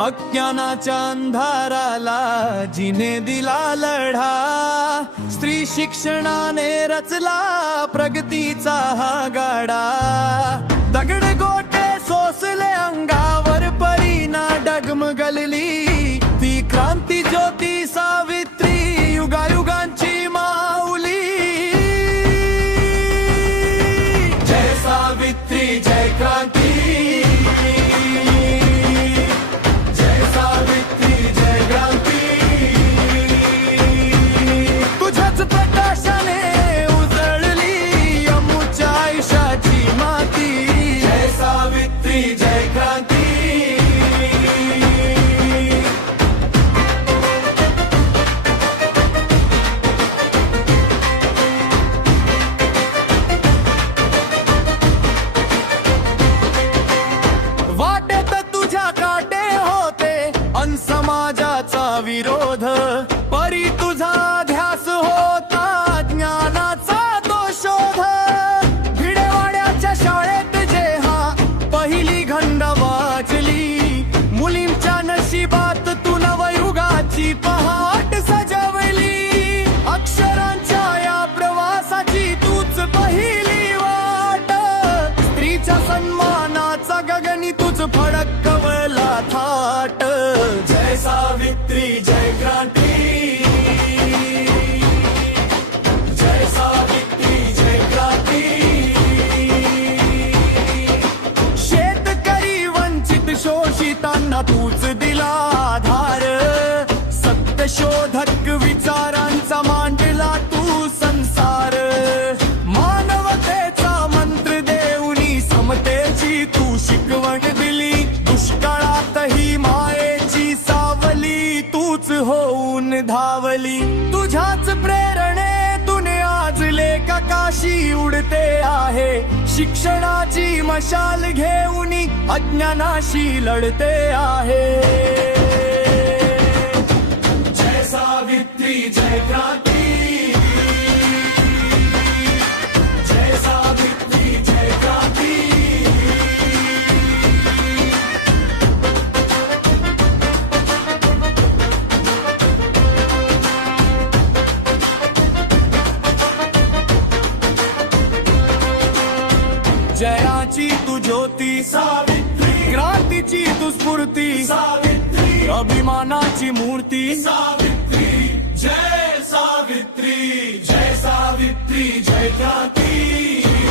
अज्ञानाच्या अंधाराला जिने दिला लढा, स्त्री शिक्षणाने रचला प्रगतीचा हा गाडा. दगड गोटे सोसले अंगावर, परीना डगमगलली ती क्रांती ज्योती सावित्री, युगायुगांची माऊली. जय सावित्री जय क्रांती, समाजाचा विरोध, परी तुझा ध्यास होता ज्ञानाचा तो शोध. भिडेवाड्याच्या शाळेत जेव्हा पहिली घंट वाजली, मुलींच्या नशिबात तू नवयुगाची पहाट सजवली. अक्षरांच्या या प्रवासाची तूच पहिली वाट, स्त्रीच्या सन्मानाचा गगनी तुझ फडकवला थाट. जय सावित्री जय क्रांती, जय सावित्री जय क्रांती. शेतकरी वंचित शोषितांना तूच दिला आधार, सत्यशोधक विचारांचा मांडला तू संसार. मानवतेचा मंत्र देऊनी समतेची तू शिकवण दिली, दुष्काळातही मायेची सावली तूच होऊन धावली. तुझ्याच प्रेरणेतून आज लेख आकाशी उडते आहे, शिक्षणाची मशाल घेऊन अज्ञानाशी लढते आहे. जय सावित्री जय क्रांती, जय सावित्री जय क्रांती. जयाची तू ज्योती सावित्री, क्रांतीची तू स्फूर्ती सावित्री, अभिमानाची मूर्ती सावित्री. जय सावित्री जय सावित्री जय क्रांती.